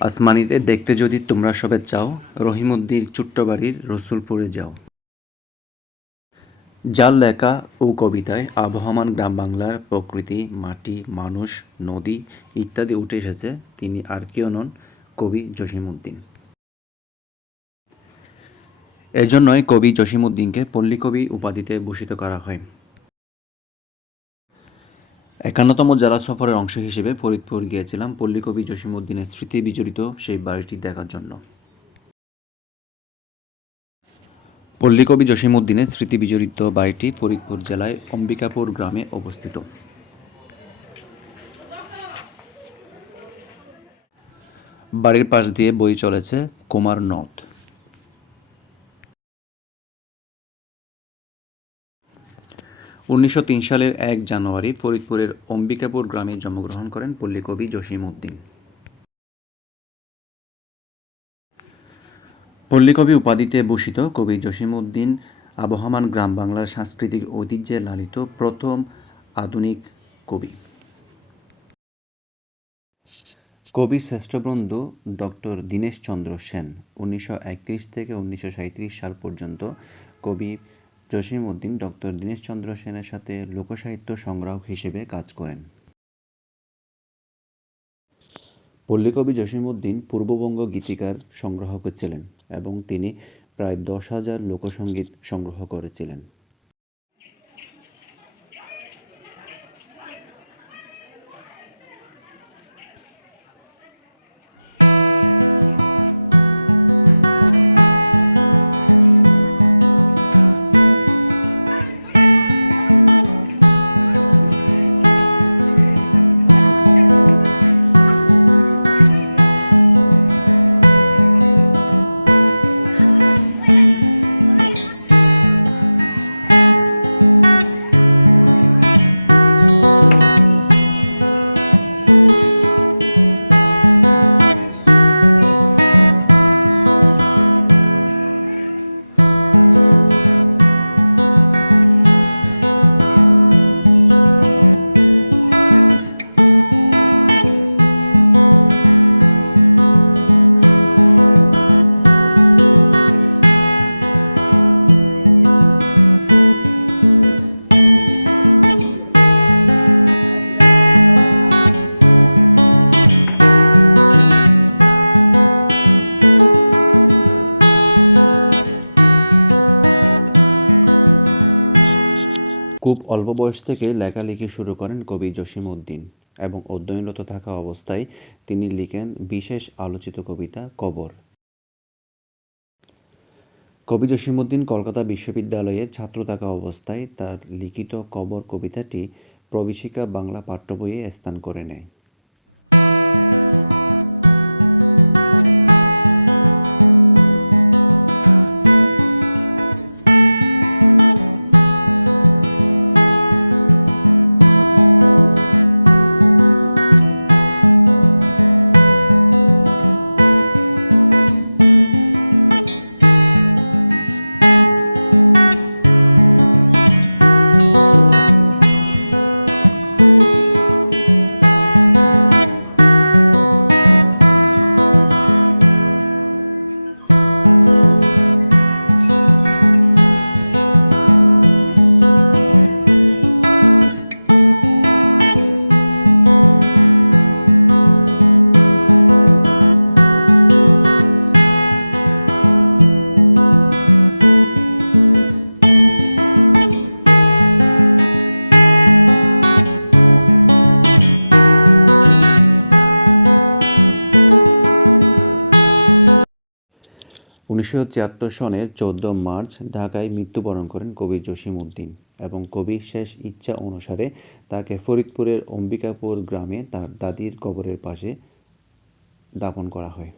আসমানিতে দেখতে যদি তোমরা সবে চাও, রহিমউদ্দিন ছোট্ট বাড়ির রসুলপুরে যাও। যার লেখা ও কবিতায় আবহমান গ্রাম বাংলার প্রকৃতি, মাটি, মানুষ, নদী ইত্যাদি উঠে এসেছে, তিনি আর কেউ নন কবি জসিমউদ্দিন। এজন্যই কবি জসিমউদ্দিনকে পল্লীকবি উপাধিতে ভূষিত করা হয়। একান্নতম জেলা সফরের অংশ হিসেবে ফরিদপুর গিয়েছিলাম পল্লীকবি জসিমউদ্দিনের স্মৃতি বিজড়িত সেই বাড়িটি দেখার জন্য। পল্লীকবি জসিমউদ্দিনের স্মৃতি বিজড়িত বাড়িটি ফরিদপুর জেলায় অম্বিকাপুর গ্রামে অবস্থিত। বাড়ির পাশ দিয়ে বই চলেছে কুমার নদ। উনিশশো তিন সালের এক জানুয়ারি ফরিদপুরের অম্বিকাপুর গ্রামে জন্মগ্রহণ করেন পল্লীকবি জসিমউদ্দিন পল্লীকবি উপাধিতে ভূষিত কবি জসিমউদ্দিন আবহমান গ্রাম বাংলার সাংস্কৃতিক ঐতিহ্যে লালিত প্রথম আধুনিক কবি। কবি শ্রেষ্ঠবন্ধু ডক্টর দীনেশচন্দ্র সেন উনিশশো একত্রিশ থেকে উনিশশো সাঁইত্রিশ সাল পর্যন্ত কবি জসিমউদ্দিন, ডক্টর দীনেশচন্দ্র সেনের সাথে লোকসাহিত্য সংগ্রাহক হিসেবে কাজ করেন। পল্লীকবি জসিমউদ্দিন পূর্ববঙ্গ গীতিকার সংগ্রাহক ছিলেন এবং তিনি প্রায় দশ হাজার লোকসঙ্গীত সংগ্রহ করেছিলেন। খুব অল্প বয়স থেকে লেখালেখি শুরু করেন কবি জসিমউদ্দিন এবং অধ্যয়নরত থাকা অবস্থায় তিনি লিখেন বিশেষ আলোচিত কবিতা কবর। কবি জসিমউদ্দিন কলকাতা বিশ্ববিদ্যালয়ের ছাত্র থাকা অবস্থায় তার লিখিত কবর কবিতাটি প্রবেশিকা বাংলা পাঠ্য বইয়ে স্থান করে নেয়। উনিশশো ছিয়াত্তর সনের চোদ্দ মার্চ ঢাকায় মৃত্যুবরণ করেন কবি জসিম উদ্দিন এবং কবির শেষ ইচ্ছা অনুসারে তাকে ফরিদপুরের অম্বিকাপুর গ্রামে তার দাদির কবরের পাশে দাপন করা হয়।